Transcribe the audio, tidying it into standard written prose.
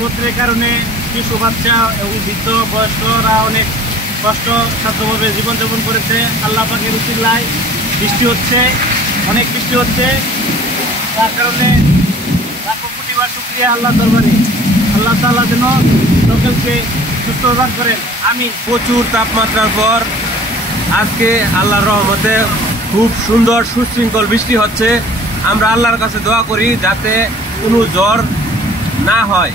রৌদ্রের কারণে শিশু বাচ্চা এবং বৃদ্ধ বয়স্করা অনেক কষ্ট সাধ্যভাবে জীবনযাপন করেছে। আল্লাহ পাকের উসিলায় বৃষ্টি হচ্ছে, অনেক বৃষ্টি হচ্ছে, তার কারণে লাখো কোটিবার শুকরিয়া আল্লাহ দরবারে। আল্লাহ তাআলা যেন সকলকে সুস্থ প্রদান করেন। আমি প্রচুর তাপমাত্রার পর আজকে আল্লাহর রহমতে খুব সুন্দর সুশৃঙ্খল বৃষ্টি হচ্ছে। আমরা আল্লাহর কাছে দোয়া করি যাতে কোনো জ্বর না হয়।